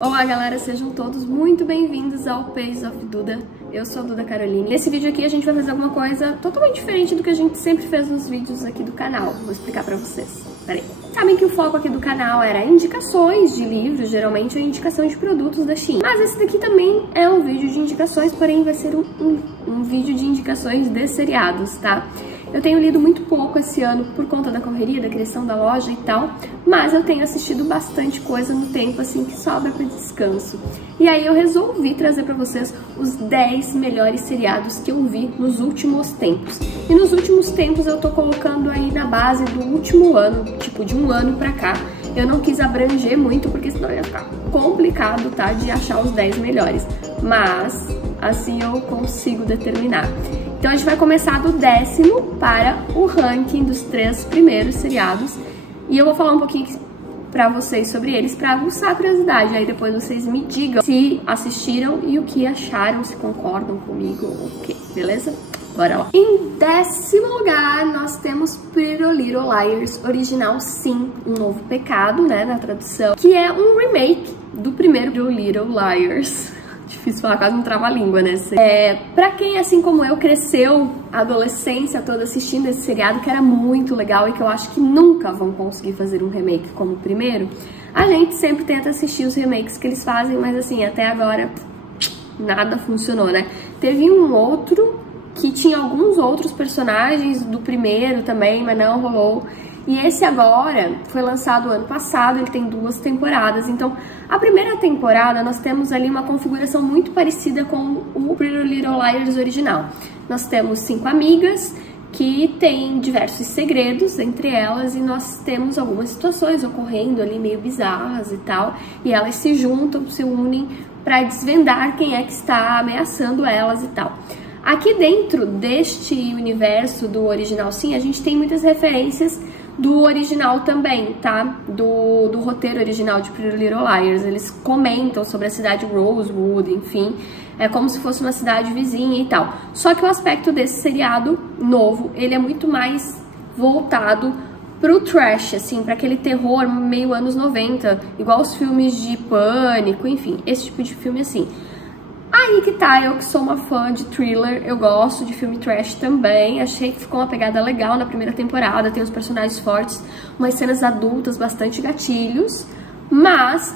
Olá galera, sejam todos muito bem-vindos ao Pace of Duda. Eu sou a Duda Caroline. Nesse vídeo aqui a gente vai fazer alguma coisa totalmente diferente do que a gente sempre fez nos vídeos aqui do canal. Vou explicar pra vocês. Peraí. Sabem que o foco aqui do canal era indicações de livros, geralmente ou indicação de produtos da Shein. Mas esse daqui também é um vídeo de indicações, porém vai ser um vídeo de indicações de seriados, tá? Eu tenho lido muito pouco esse ano por conta da correria, da criação da loja e tal, mas eu tenho assistido bastante coisa no tempo assim que sobra para descanso. E aí eu resolvi trazer para vocês os 10 melhores seriados que eu vi nos últimos tempos. E nos últimos tempos eu tô colocando aí na base do último ano, tipo de um ano pra cá. Eu não quis abranger muito porque senão ia ficar complicado, tá, de achar os 10 melhores. Mas assim eu consigo determinar. Então a gente vai começar do 10º para o ranking dos 3 primeiros seriados. E eu vou falar um pouquinho pra vocês sobre eles, pra aguçar a curiosidade. Aí depois vocês me digam se assistiram e o que acharam, se concordam comigo ou o quê, beleza? Bora lá. Em 10º lugar, nós temos Pretty Little Liars, original Sim, um Novo Pecado, né, na tradução, que é um remake do primeiro Pretty Little Liars. Difícil falar, quase um trava-língua, né? Pra quem, assim como eu, cresceu a adolescência toda assistindo esse seriado, que era muito legal e que eu acho que nunca vão conseguir fazer um remake como o primeiro, a gente sempre tenta assistir os remakes que eles fazem, mas assim, até agora nada funcionou, né? Teve um outro que tinha alguns outros personagens do primeiro também, mas não rolou. E esse agora foi lançado ano passado, ele tem 2 temporadas. Então, a primeira temporada nós temos ali uma configuração muito parecida com o Pretty Little Liars original. Nós temos 5 amigas que têm diversos segredos entre elas e nós temos algumas situações ocorrendo ali meio bizarras e tal. E elas se juntam, se unem para desvendar quem é que está ameaçando elas e tal. Aqui dentro deste universo do original Sim, a gente tem muitas referências do original também, tá? Do roteiro original de Pretty Little Liars. Eles comentam sobre a cidade Rosewood, enfim. É como se fosse uma cidade vizinha e tal. Só que o aspecto desse seriado novo, ele é muito mais voltado pro trash, assim, pra aquele terror meio anos 90, igual os filmes de Pânico, enfim, esse tipo de filme assim. Aí que tá, eu que sou uma fã de thriller, eu gosto de filme trash também, achei que ficou uma pegada legal na primeira temporada, tem os personagens fortes, umas cenas adultas, bastante gatilhos, mas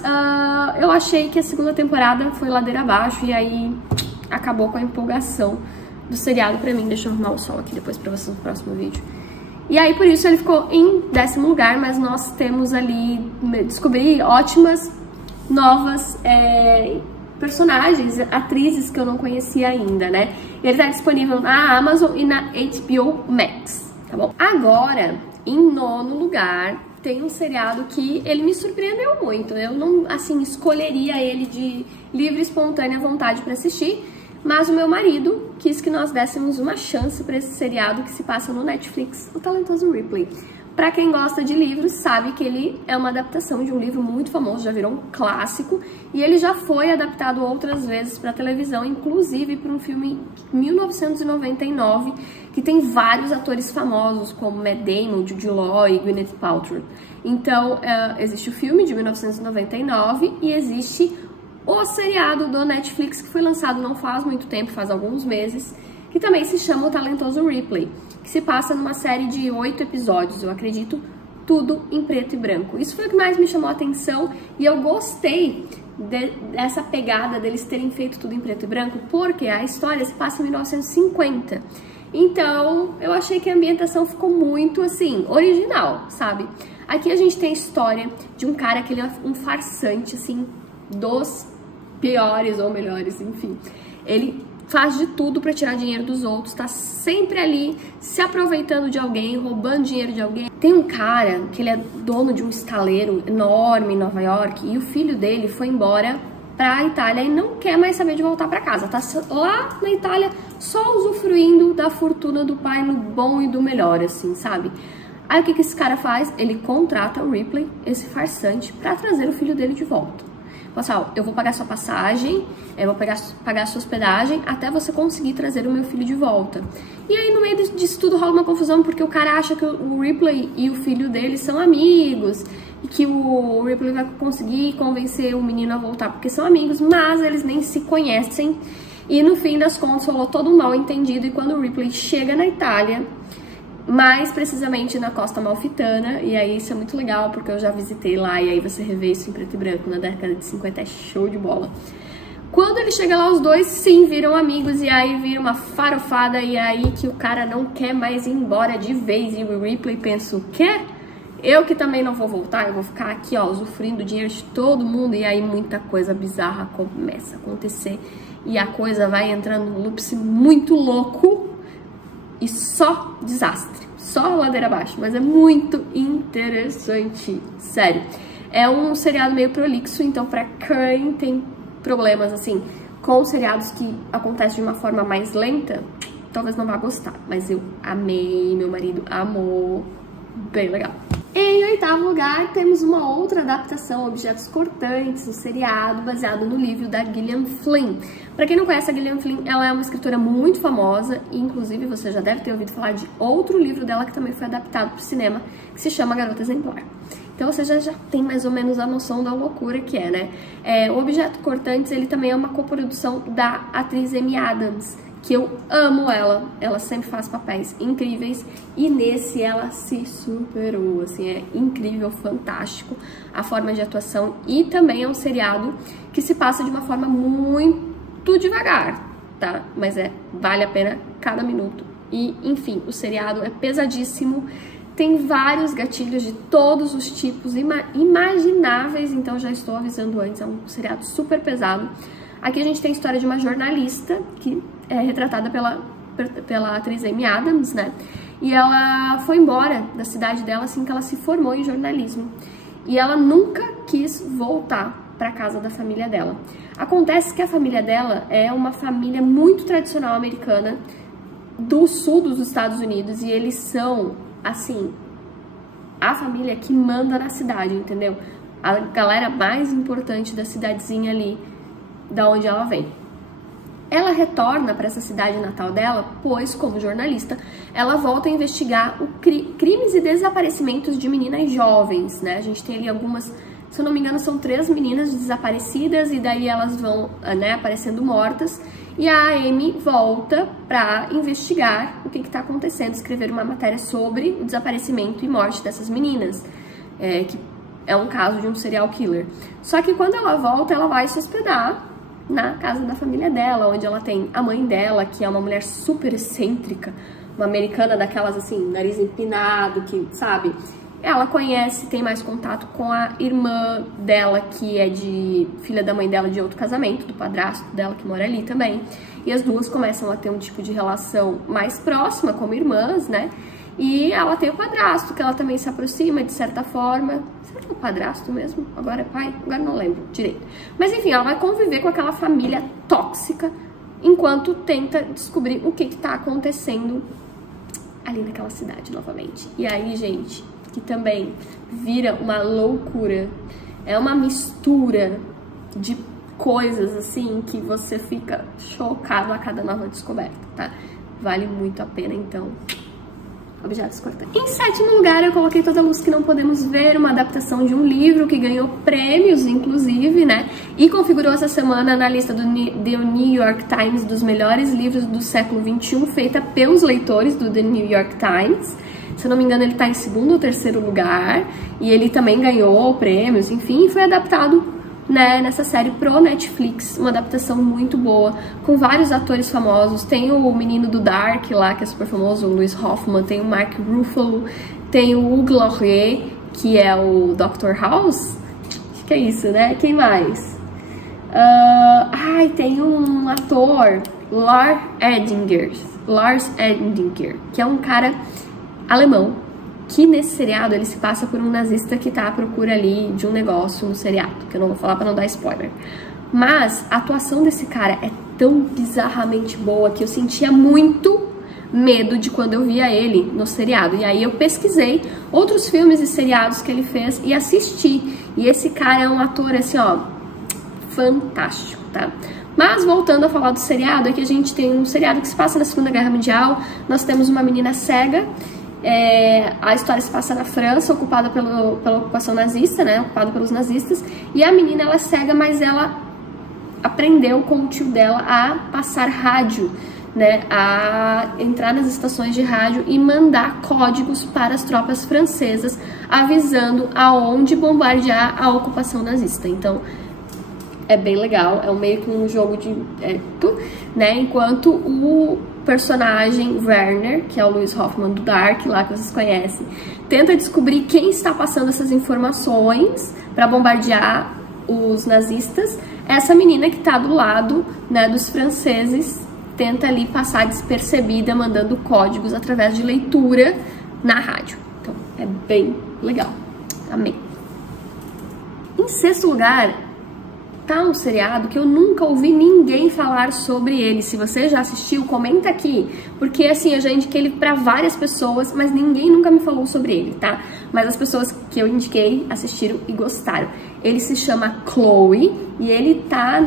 eu achei que a segunda temporada foi ladeira abaixo e aí acabou com a empolgação do seriado pra mim. Deixa eu arrumar o sol aqui depois pra vocês no próximo vídeo. E aí por isso ele ficou em 10º lugar, mas nós temos ali, descobri ótimas novas personagens, atrizes que eu não conhecia ainda, né? Ele tá disponível na Amazon e na HBO Max, tá bom? Agora, em 9º lugar, tem um seriado que ele me surpreendeu muito. Eu não, assim, escolheria ele de livre e espontânea vontade pra assistir, mas o meu marido quis que nós dessemos uma chance pra esse seriado que se passa no Netflix, O Talentoso Ripley. Pra quem gosta de livros, sabe que ele é uma adaptação de um livro muito famoso, já virou um clássico, e ele já foi adaptado outras vezes pra televisão, inclusive para um filme de 1999, que tem vários atores famosos, como Matt Damon, Jude Law e Gwyneth Paltrow. Então, existe o filme de 1999 e existe o seriado do Netflix, que foi lançado não faz muito tempo, faz alguns meses, que também se chama O Talentoso Ripley, que se passa numa série de 8 episódios, eu acredito, tudo em preto e branco. Isso foi o que mais me chamou a atenção e eu gostei dessa pegada deles terem feito tudo em preto e branco, porque a história se passa em 1950. Então, eu achei que a ambientação ficou muito, assim, original, sabe? Aqui a gente tem a história de um cara que ele é um farsante, assim, dos piores ou melhores, enfim. Ele faz de tudo pra tirar dinheiro dos outros, tá sempre ali se aproveitando de alguém, roubando dinheiro de alguém. Tem um cara que ele é dono de um estaleiro enorme em Nova York e o filho dele foi embora pra Itália e não quer mais saber de voltar pra casa. Tá lá na Itália só usufruindo da fortuna do pai no bom e do melhor, assim, sabe? Aí o que esse cara faz? Ele contrata o Ripley, esse farsante, pra trazer o filho dele de volta. assim, ó, eu vou pagar sua passagem, eu vou pagar sua hospedagem até você conseguir trazer o meu filho de volta. E aí no meio disso tudo rola uma confusão, porque o cara acha que o Ripley e o filho dele são amigos, e que o Ripley vai conseguir convencer o menino a voltar porque são amigos, mas eles nem se conhecem. E no fim das contas rolou todo um mal entendido, e quando o Ripley chega na Itália, mais precisamente na Costa Amalfitana, e aí isso é muito legal porque eu já visitei lá, e aí você revê isso em preto e branco na década de 50, é show de bola. Quando ele chega lá, os dois sim viram amigos, e aí vira uma farofada, e aí que o cara não quer mais ir embora de vez, e o Ripley pensa, o quê? Eu que também não vou voltar, eu vou ficar aqui, ó, usufruindo o dinheiro de todo mundo, e aí muita coisa bizarra começa a acontecer, e a coisa vai entrando num loop muito louco, e só desastre, só ladeira abaixo, mas é muito interessante, sério. É um seriado meio prolixo, então pra quem tem problemas, assim, com seriados que acontecem de uma forma mais lenta, talvez não vá gostar, mas eu amei, meu marido amou, bem legal. Em oitavo lugar, temos uma outra adaptação, Objetos Cortantes, um seriado baseado no livro da Gillian Flynn. Para quem não conhece a Gillian Flynn, ela é uma escritora muito famosa, e inclusive você já deve ter ouvido falar de outro livro dela que também foi adaptado para o cinema, que se chama Garota Exemplar. Então você já tem mais ou menos a noção da loucura que é, né? O Objetos Cortantes, ele também é uma coprodução da atriz Amy Adams, que eu amo ela sempre faz papéis incríveis, e nesse ela se superou, assim, é incrível, fantástico a forma de atuação, e também é um seriado que se passa de uma forma muito devagar, tá? Mas vale a pena cada minuto, e enfim, o seriado é pesadíssimo, tem vários gatilhos de todos os tipos imagináveis, então já estou avisando antes, é um seriado super pesado. Aqui a gente tem a história de uma jornalista, que é retratada pela atriz Amy Adams, né? E ela foi embora da cidade dela assim que ela se formou em jornalismo. E ela nunca quis voltar para casa da família dela. Acontece que a família dela é uma família muito tradicional americana do sul dos Estados Unidos, e eles são, assim, a família que manda na cidade, entendeu? A galera mais importante da cidadezinha ali, da onde ela vem. Ela retorna para essa cidade natal dela, pois, como jornalista, ela volta a investigar crimes e desaparecimentos de meninas jovens, né? A gente tem ali algumas, se eu não me engano, são 3 meninas desaparecidas, e daí elas vão, né, aparecendo mortas, e a Amy volta para investigar o que está acontecendo, escrever uma matéria sobre o desaparecimento e morte dessas meninas, que é um caso de um serial killer. Só que quando ela volta, ela vai se hospedar na casa da família dela, onde ela tem a mãe dela, que é uma mulher super excêntrica, uma americana daquelas assim, nariz empinado, que, sabe? Ela conhece, tem mais contato com a irmã dela, que é filha da mãe dela de outro casamento, do padrasto dela, que mora ali também. E as duas começam a ter um tipo de relação mais próxima, como irmãs, né? E ela tem o padrasto, que ela também se aproxima de certa forma. Será que é o padrasto mesmo? Agora é pai? Agora não lembro direito. Mas enfim, ela vai conviver com aquela família tóxica enquanto tenta descobrir o que tá acontecendo ali naquela cidade novamente. E aí, gente, que também vira uma loucura. É uma mistura de coisas assim que você fica chocado a cada nova descoberta, tá? Vale muito a pena, então. Objetos Cortantes. Em sétimo lugar, eu coloquei Toda Luz que Não Podemos Ver, uma adaptação de um livro que ganhou prêmios, inclusive, né? E configurou essa semana na lista do New York Times dos melhores livros do século XXI, feita pelos leitores do The New York Times. Se eu não me engano, ele tá em 2º ou 3º lugar, e ele também ganhou prêmios, enfim, e foi adaptado, né, nessa série pro Netflix, uma adaptação muito boa, com vários atores famosos. Tem o menino do Dark lá, que é super famoso, o Louis Hoffman, tem o Mark Ruffalo, tem o Hugues Laurier, que é o Dr. House, acho que é isso, né? Quem mais? Tem um ator, Lars Eidinger, que é um cara alemão, que nesse seriado ele se passa por um nazista que tá à procura ali de um negócio no seriado, que eu não vou falar pra não dar spoiler. Mas a atuação desse cara é tão bizarramente boa que eu sentia muito medo de quando eu via ele no seriado. E aí eu pesquisei outros filmes e seriados que ele fez e assisti. E esse cara é um ator assim, ó, fantástico, tá? Mas voltando a falar do seriado, aqui a gente tem um seriado que se passa na Segunda Guerra Mundial. Nós temos uma menina cega. A história se passa na França, ocupada pela ocupação nazista, né? Ocupada pelos nazistas. E a menina, ela é cega, mas ela aprendeu com o tio dela a passar rádio, né? A entrar nas estações de rádio e mandar códigos para as tropas francesas, avisando aonde bombardear a ocupação nazista. Então, é bem legal, é meio que um jogo de né? Enquanto o personagem Werner, que é o Lewis Hoffman do Dark, lá que vocês conhecem, tenta descobrir quem está passando essas informações para bombardear os nazistas, essa menina que tá do lado, né, dos franceses tenta ali passar despercebida, mandando códigos através de leitura na rádio. Então, é bem legal. Amei. Em sexto lugar, tá um seriado que eu nunca ouvi ninguém falar sobre ele. Se você já assistiu, comenta aqui, porque assim, eu já indiquei ele pra várias pessoas, mas ninguém nunca me falou sobre ele, tá? Mas as pessoas que eu indiquei assistiram e gostaram. Ele se chama Chloe e ele tá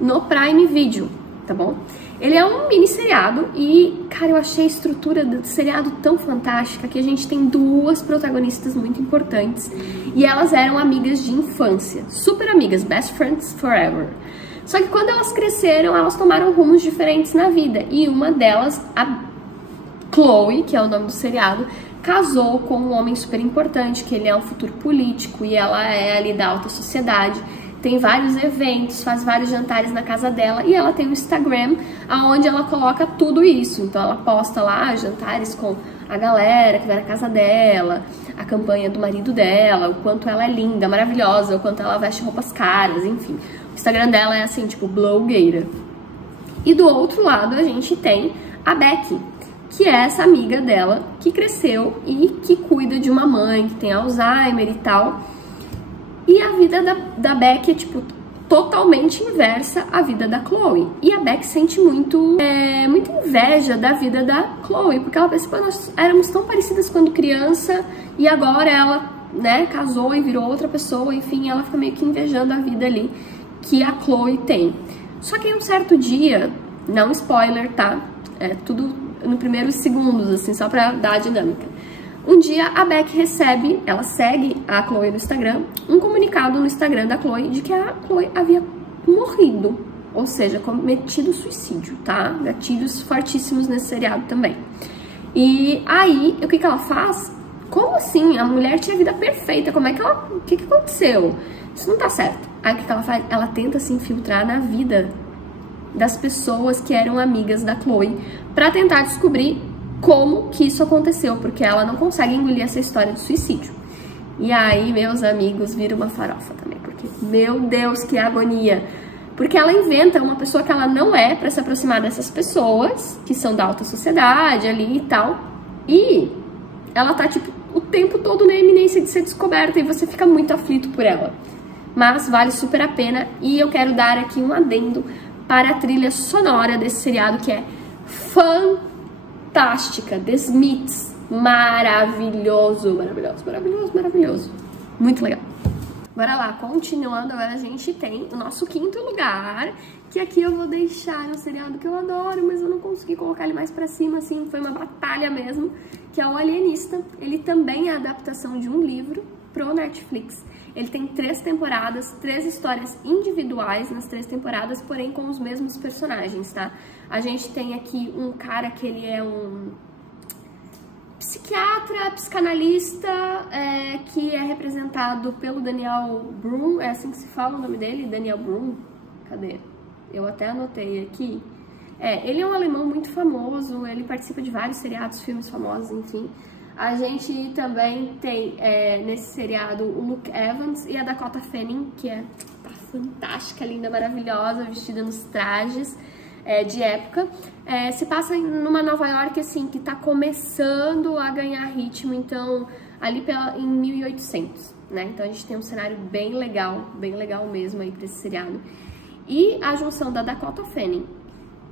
no Prime Video, tá bom? Ele é um mini seriado e, cara, eu achei a estrutura do seriado tão fantástica que a gente tem duas protagonistas muito importantes e elas eram amigas de infância, super amigas, best friends forever. Só que quando elas cresceram, elas tomaram rumos diferentes na vida e uma delas, a Chloe, que é o nome do seriado, casou com um homem super importante, que ele é um futuro político e ela é ali da alta sociedade. Tem vários eventos, faz vários jantares na casa dela e ela tem um Instagram onde ela coloca tudo isso. Então ela posta lá jantares com a galera que vai na casa dela, a campanha do marido dela, o quanto ela é linda, maravilhosa, o quanto ela veste roupas caras, enfim. O Instagram dela é assim, tipo, blogueira. E do outro lado a gente tem a Becky, que é essa amiga dela que cresceu e que cuida de uma mãe que tem Alzheimer e tal. E a vida da Becky é, tipo, totalmente inversa à vida da Chloe. E a Becky sente muita inveja da vida da Chloe, porque ela pensa, pô, nós éramos tão parecidas quando criança e agora ela, né, casou e virou outra pessoa, enfim, ela fica meio que invejando a vida ali que a Chloe tem. Só que em um certo dia, não spoiler, tá? É tudo no primeiros segundos, assim, só pra dar a dinâmica. Um dia a Becky recebe, ela segue a Chloe no Instagram, um comunicado no Instagram da Chloe de que a Chloe havia morrido, ou seja, cometido suicídio, tá? Gatilhos fortíssimos nesse seriado também. E aí, o que ela faz? Como assim? A mulher tinha a vida perfeita, como é que ela... O que aconteceu? Isso não tá certo. Aí o que ela faz? Ela tenta se infiltrar na vida das pessoas que eram amigas da Chloe pra tentar descobrir como que isso aconteceu, porque ela não consegue engolir essa história de suicídio. E aí, meus amigos, vira uma farofa também, porque, meu Deus, que agonia. Porque ela inventa uma pessoa que ela não é pra se aproximar dessas pessoas, que são da alta sociedade ali e tal, e ela tá, tipo, o tempo todo na iminência de ser descoberta e você fica muito aflito por ela. Mas vale super a pena e eu quero dar aqui um adendo para a trilha sonora desse seriado, que é fantástica, The Smiths, maravilhoso, maravilhoso, maravilhoso, maravilhoso, muito legal. Bora lá, continuando, agora a gente tem o nosso quinto lugar, que aqui eu vou deixar um seriado que eu adoro, mas eu não consegui colocar ele mais pra cima, assim, foi uma batalha mesmo, que é o Alienista. Ele também é a adaptação de um livro pro Netflix. Ele tem 3 temporadas, 3 histórias individuais nas 3 temporadas, porém com os mesmos personagens, tá? A gente tem aqui um cara que ele é um psiquiatra, psicanalista, que é representado pelo Daniel Brühl, é assim que se fala o nome dele? Daniel Brühl? Cadê? Eu até anotei aqui. Ele é um alemão muito famoso, ele participa de vários seriados, filmes famosos, enfim. A gente também tem nesse seriado o Luke Evans e a Dakota Fanning, que tá fantástica, linda, maravilhosa, vestida nos trajes de época. Se passa numa Nova York, assim, que tá começando a ganhar ritmo, então, ali em 1800, né? Então a gente tem um cenário bem legal mesmo aí pra esse seriado. E a junção da Dakota Fanning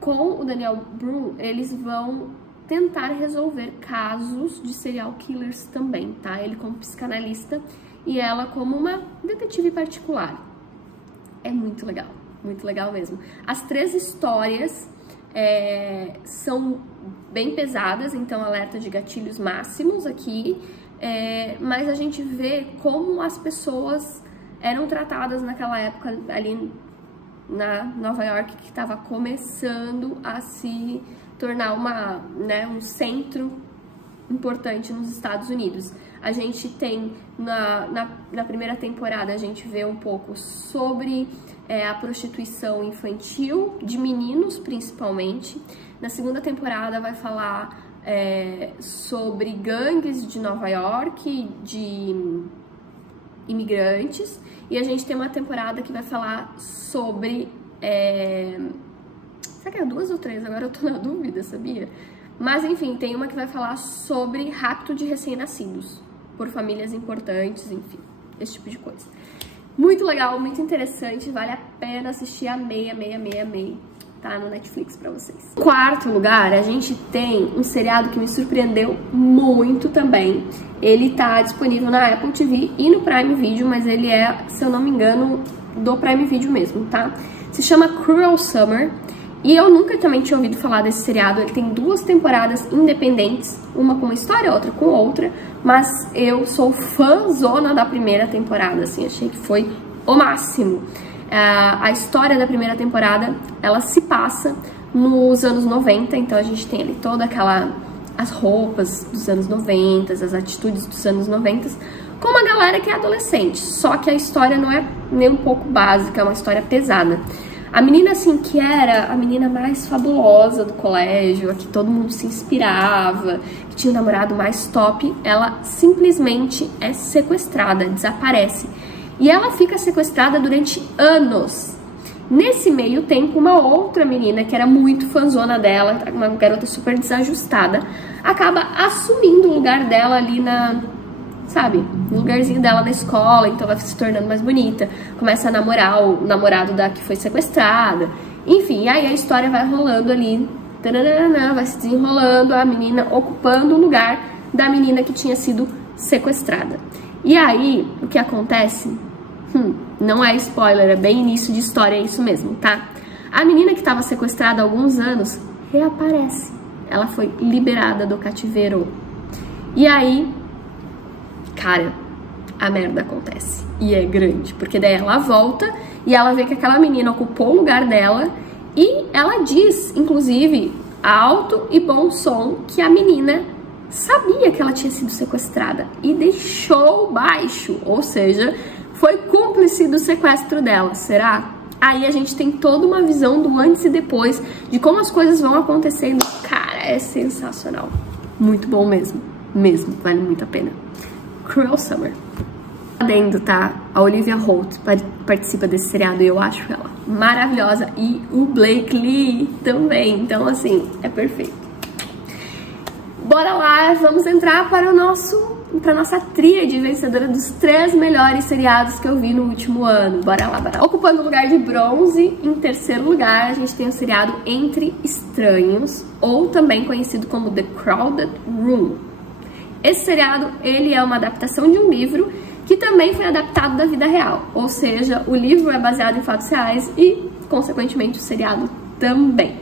com o Daniel Brühl, eles vão tentar resolver casos de serial killers também, tá? Ele como psicanalista e ela como uma detetive particular. é muito legal mesmo. As 3 histórias são bem pesadas, então alerta de gatilhos máximos aqui, mas a gente vê como as pessoas eram tratadas naquela época ali na Nova York, que estava começando a se tornar um centro importante nos Estados Unidos. A gente tem, na primeira temporada, a gente vê um pouco sobre a prostituição infantil, de meninos principalmente. Na segunda temporada vai falar sobre gangues de Nova York, de imigrantes. E a gente tem uma temporada que vai falar sobre... será que é 2 ou 3? Agora eu tô na dúvida, sabia? Mas enfim, tem uma que vai falar sobre rapto de recém-nascidos por famílias importantes, enfim, esse tipo de coisa. Muito legal, muito interessante, vale a pena assistir, amei. Tá no Netflix pra vocês. Em quarto lugar, a gente tem um seriado que me surpreendeu muito também. Ele tá disponível na Apple TV e no Prime Video, mas ele é, se eu não me engano, do Prime Video mesmo, tá? Se chama Cruel Summer. E eu nunca também tinha ouvido falar desse seriado. Ele tem 2 temporadas independentes, uma com uma história, outra com outra, mas eu sou fãzona da primeira temporada, assim, achei que foi o máximo. A história da primeira temporada, ela se passa nos anos 90, então a gente tem ali toda as roupas dos anos 90, as atitudes dos anos 90, com uma galera que é adolescente, só que a história não é nem um pouco básica, é uma história pesada. A menina, assim, que era a menina mais fabulosa do colégio, a que todo mundo se inspirava, que tinha um namorado mais top, ela simplesmente é sequestrada, desaparece. E ela fica sequestrada durante anos. Nesse meio tempo, uma outra menina, que era muito fãzona dela, uma garota super desajustada, acaba assumindo o lugar dela ali no lugarzinho dela na escola, então vai se tornando mais bonita, começa a namorar o namorado da que foi sequestrada, enfim, aí a história vai rolando ali, vai se desenrolando, a menina ocupando o lugar da menina que tinha sido sequestrada. E aí, o que acontece? Não é spoiler, é bem início de história, é isso mesmo, tá? A menina que estava sequestrada há alguns anos reaparece, ela foi liberada do cativeiro. E aí, cara, a merda acontece. E é grande, porque daí ela volta e ela vê que aquela menina ocupou o lugar dela e ela diz, inclusive, alto e bom som, que a menina sabia que ela tinha sido sequestrada e deixou baixo, ou seja, foi cúmplice do sequestro dela, será? Aí a gente tem toda uma visão do antes e depois, de como as coisas vão acontecendo. Cara, é sensacional. Muito bom mesmo, vale muito a pena. Cruel Summer. Adendo, tá? A Olivia Holt participa desse seriado e eu acho ela maravilhosa. E o Blake Lee também. Então, assim, é perfeito. Bora lá, vamos entrar para nossa tríade vencedora dos 3 melhores seriados que eu vi no último ano. Bora lá. Ocupando o lugar de bronze, em terceiro lugar, a gente tem o seriado Entre Estranhos, ou também conhecido como The Crowded Room. Esse seriado, ele é uma adaptação de um livro que também foi adaptado da vida real. Ou seja, o livro é baseado em fatos reais e, consequentemente, o seriado também.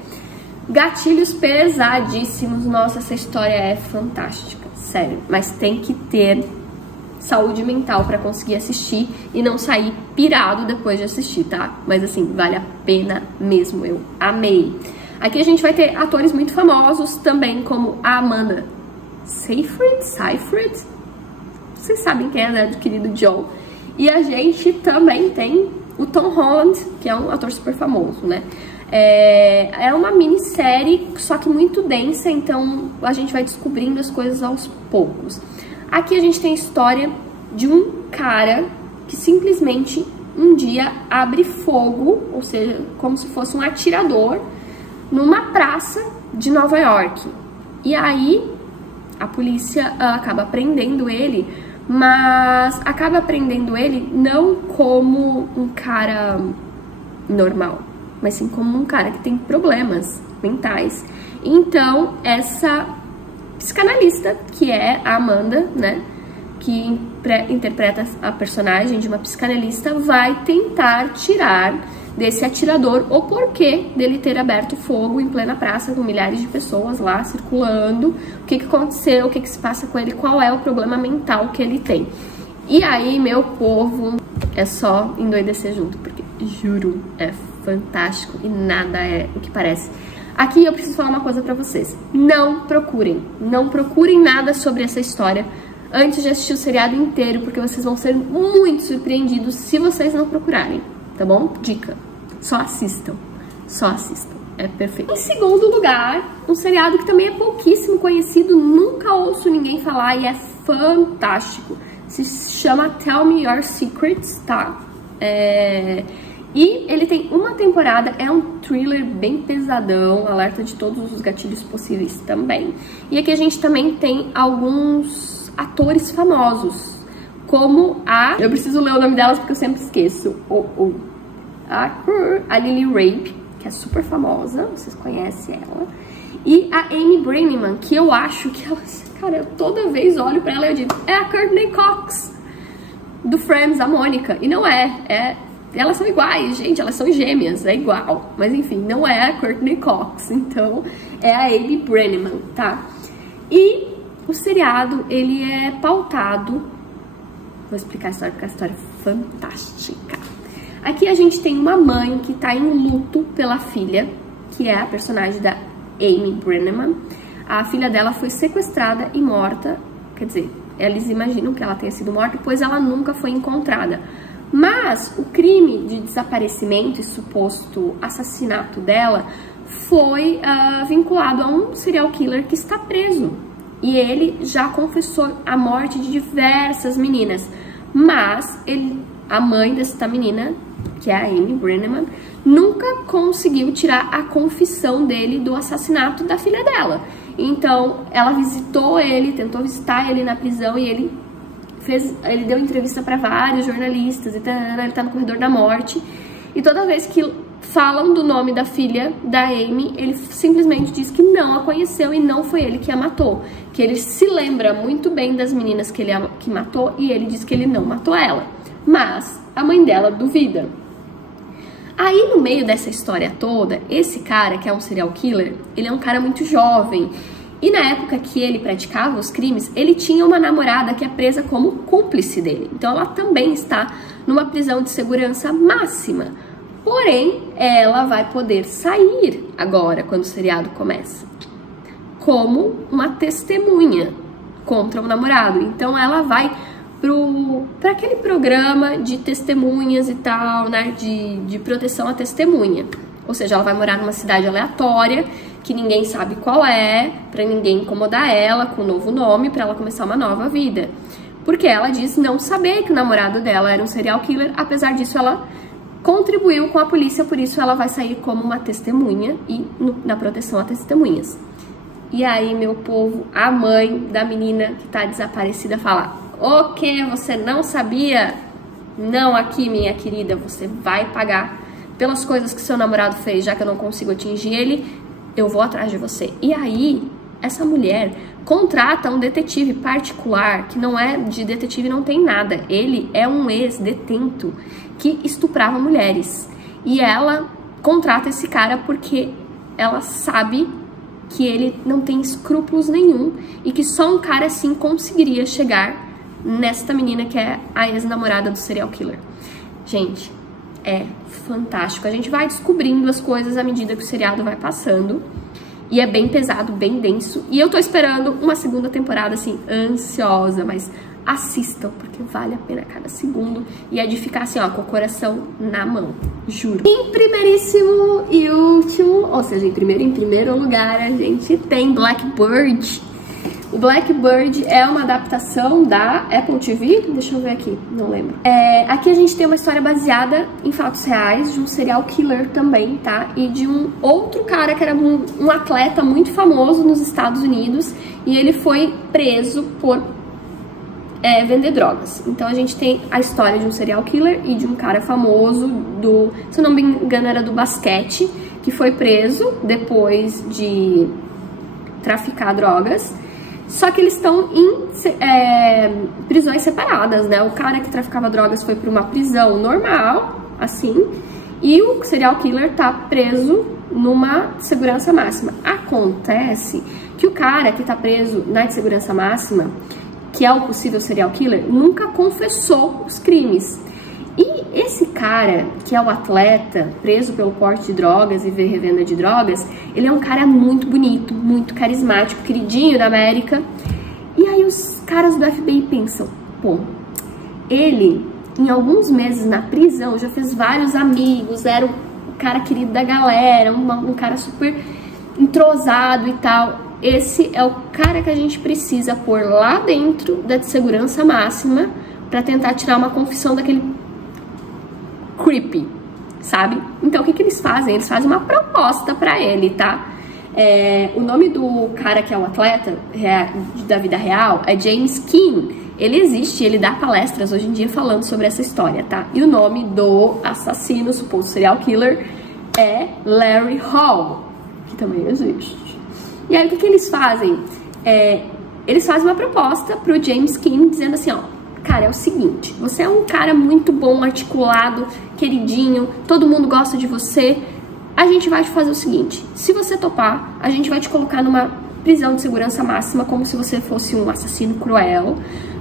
Gatilhos pesadíssimos. Nossa, essa história é fantástica, sério. Mas tem que ter saúde mental pra conseguir assistir e não sair pirado depois de assistir, tá? Mas assim, vale a pena mesmo, eu amei. Aqui a gente vai ter atores muito famosos também, como a Amanda Seyfried, vocês sabem quem é, né, do querido Joe. E a gente também tem o Tom Holland, que é um ator super famoso, né? É uma minissérie, só que muito densa, então a gente vai descobrindo as coisas aos poucos. Aqui a gente tem a história de um cara que simplesmente um dia abre fogo, ou seja, como se fosse um atirador, numa praça de Nova York. E aí a polícia acaba prendendo ele, mas acaba prendendo ele não como um cara normal, mas sim como um cara que tem problemas mentais. Então, essa psicanalista, que é a Amanda, né, que interpreta a personagem de uma psicanalista, vai tentar tirar desse atirador o porquê dele ter aberto fogo em plena praça com milhares de pessoas lá circulando, o que aconteceu, o que se passa com ele, qual é o problema mental que ele tem. E aí, meu povo, é só endoidecer junto, porque juro, é fantástico e nada é o que parece. Aqui eu preciso falar uma coisa pra vocês. Não procurem nada sobre essa história antes de assistir o seriado inteiro, porque vocês vão ser muito surpreendidos se vocês não procurarem, tá bom? Dica, só assistam, é perfeito. Em segundo lugar, um seriado que também é pouquíssimo conhecido, nunca ouço ninguém falar e é fantástico. Se chama Tell Me Your Secrets, tá? E ele tem uma temporada, é um thriller bem pesadão, alerta de todos os gatilhos possíveis também. E aqui a gente também tem alguns atores famosos, como a... Eu preciso ler o nome delas porque eu sempre esqueço. A Lily Rabe, que é super famosa, vocês conhecem ela. E a Amy Brenneman, que eu acho que ela... Cara, eu toda vez olho pra ela e eu digo, é a Courtney Cox, do Friends, a Mônica. E não é. Elas são iguais, gente, elas são gêmeas, é igual. Mas enfim, não é a Courtney Cox, então é a Amy Brenneman, tá? E o seriado, ele é pautado... Vou explicar a história, porque a história é fantástica. Aqui a gente tem uma mãe que tá em luto pela filha, que é a personagem da Amy Brenneman. A filha dela foi sequestrada e morta, quer dizer, eles imaginam que ela tenha sido morta, pois ela nunca foi encontrada. Mas o crime de desaparecimento e suposto assassinato dela foi vinculado a um serial killer que está preso. E ele já confessou a morte de diversas meninas. Mas a mãe dessa menina, que é a Amy Brenneman, nunca conseguiu tirar a confissão dele do assassinato da filha dela. Então, ela visitou ele, tentou visitar ele na prisão e ele deu entrevista para vários jornalistas, e ele tá no corredor da morte. E toda vez que falam do nome da filha da Amy, ele simplesmente diz que não a conheceu e não foi ele que a matou. Que ele se lembra muito bem das meninas que matou e ele diz que ele não matou ela. Mas a mãe dela duvida. Aí, no meio dessa história toda, esse cara, que é um serial killer, ele é um cara muito jovem. E na época que ele praticava os crimes, ele tinha uma namorada que é presa como cúmplice dele. Então, ela também está numa prisão de segurança máxima. Porém, ela vai poder sair agora, quando o seriado começa, como uma testemunha contra o namorado. Então, ela vai para aquele programa de testemunhas e tal, né, de proteção à testemunha. Ou seja, ela vai morar numa cidade aleatória, que ninguém sabe qual é, para ninguém incomodar ela com um novo nome, para ela começar uma nova vida. Porque ela diz não saber que o namorado dela era um serial killer, apesar disso ela contribuiu com a polícia, por isso ela vai sair como uma testemunha e na proteção a testemunhas. E aí, meu povo, a mãe da menina que tá desaparecida fala: o que? Você não sabia? Não, aqui, minha querida, você vai pagar pelas coisas que seu namorado fez, já que eu não consigo atingir ele, eu vou atrás de você. E aí, essa mulher contrata um detetive particular, que não é de detetive, não tem nada. Ele é um ex-detento que estuprava mulheres. E ela contrata esse cara porque ela sabe que ele não tem escrúpulos nenhum e que só um cara assim conseguiria chegar nesta menina que é a ex-namorada do serial killer. Gente, é fantástico. A gente vai descobrindo as coisas à medida que o seriado vai passando. E é bem pesado, bem denso. E eu tô esperando uma segunda temporada, assim, ansiosa. Mas assistam, porque vale a pena cada segundo. E é de ficar assim, ó, com o coração na mão. Juro. Em primeiríssimo e último, ou seja, em primeiro lugar, a gente tem Blackbird. O Blackbird é uma adaptação da Apple TV, deixa eu ver aqui, não lembro. Aqui a gente tem uma história baseada em fatos reais, de um serial killer também, tá? E de um outro cara que era um atleta muito famoso nos Estados Unidos, e ele foi preso por vender drogas. Então a gente tem a história de um serial killer e de um cara famoso, se eu não me engano era do basquete, que foi preso depois de traficar drogas. Só que eles estão em prisões separadas, né? O cara que traficava drogas foi para uma prisão normal, assim, e o serial killer tá preso numa segurança máxima. Acontece que o cara que tá preso na segurança máxima, que é o possível serial killer, nunca confessou os crimes. E esse cara, que é o atleta, preso pelo porte de drogas e revenda de drogas, ele é um cara muito bonito, muito carismático, queridinho da América. E aí os caras do FBI pensam, pô, ele, em alguns meses na prisão, já fez vários amigos, era o cara querido da galera, um cara super entrosado e tal. Esse é o cara que a gente precisa pôr lá dentro da segurança máxima pra tentar tirar uma confissão daquele creepy, sabe? Então o que eles fazem? Eles fazem uma proposta pra ele, tá? O nome do cara que é o atleta da vida real é James King. Ele existe, ele dá palestras hoje em dia falando sobre essa história, tá? E o nome do assassino, suposto serial killer, é Larry Hall, que também existe. E aí o que eles fazem? Eles fazem uma proposta pro James King dizendo assim, ó, cara, é o seguinte, você é um cara muito bom, articulado, queridinho, todo mundo gosta de você, a gente vai te fazer o seguinte, se você topar, a gente vai te colocar numa prisão de segurança máxima, como se você fosse um assassino cruel,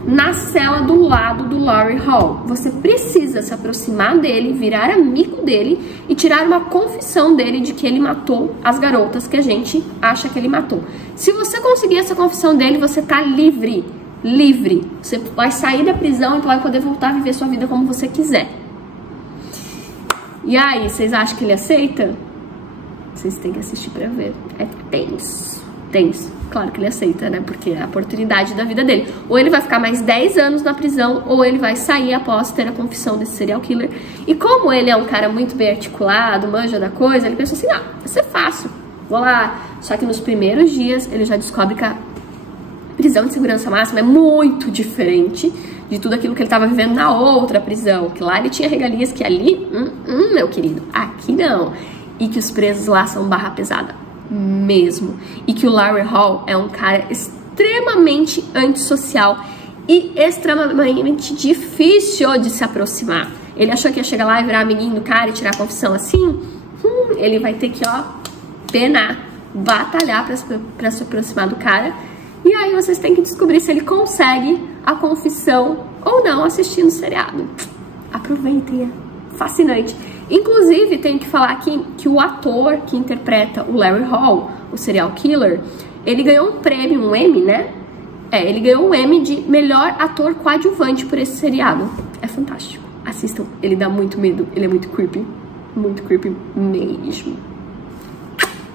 na cela do lado do Larry Hall. Você precisa se aproximar dele, virar amigo dele e tirar uma confissão dele de que ele matou as garotas que a gente acha que ele matou. Se você conseguir essa confissão dele, você tá livre. Livre. Você vai sair da prisão e vai poder voltar a viver sua vida como você quiser. E aí, vocês acham que ele aceita? Vocês têm que assistir pra ver. É tenso. Tenso. Claro que ele aceita, né? Porque é a oportunidade da vida dele. Ou ele vai ficar mais 10 anos na prisão, ou ele vai sair após ter a confissão desse serial killer. E como ele é um cara muito bem articulado, manja da coisa, ele pensou assim, ah, vai ser fácil. Vou lá. Só que nos primeiros dias, ele já descobre que a prisão de segurança máxima é muito diferente de tudo aquilo que ele estava vivendo na outra prisão. Que lá ele tinha regalias que ali, meu querido, aqui não. E que os presos lá são barra pesada mesmo. E que o Larry Hall é um cara extremamente antissocial e extremamente difícil de se aproximar. Ele achou que ia chegar lá e virar amiguinho do cara e tirar a confissão assim? Ele vai ter que, ó, penar, batalhar pra se aproximar do cara. E aí vocês têm que descobrir se ele consegue a confissão ou não assistindo o seriado. Aproveitem, é fascinante. Inclusive, tenho que falar aqui que o ator que interpreta o Larry Hall, o serial killer, ele ganhou um prêmio, um Emmy, né? Ele ganhou um Emmy de melhor ator coadjuvante por esse seriado. É fantástico. Assistam, ele dá muito medo, ele é muito creepy mesmo.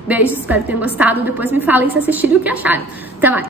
Beijos, espero que tenham gostado. Depois me falem se assistiram e o que acharam. Até mais!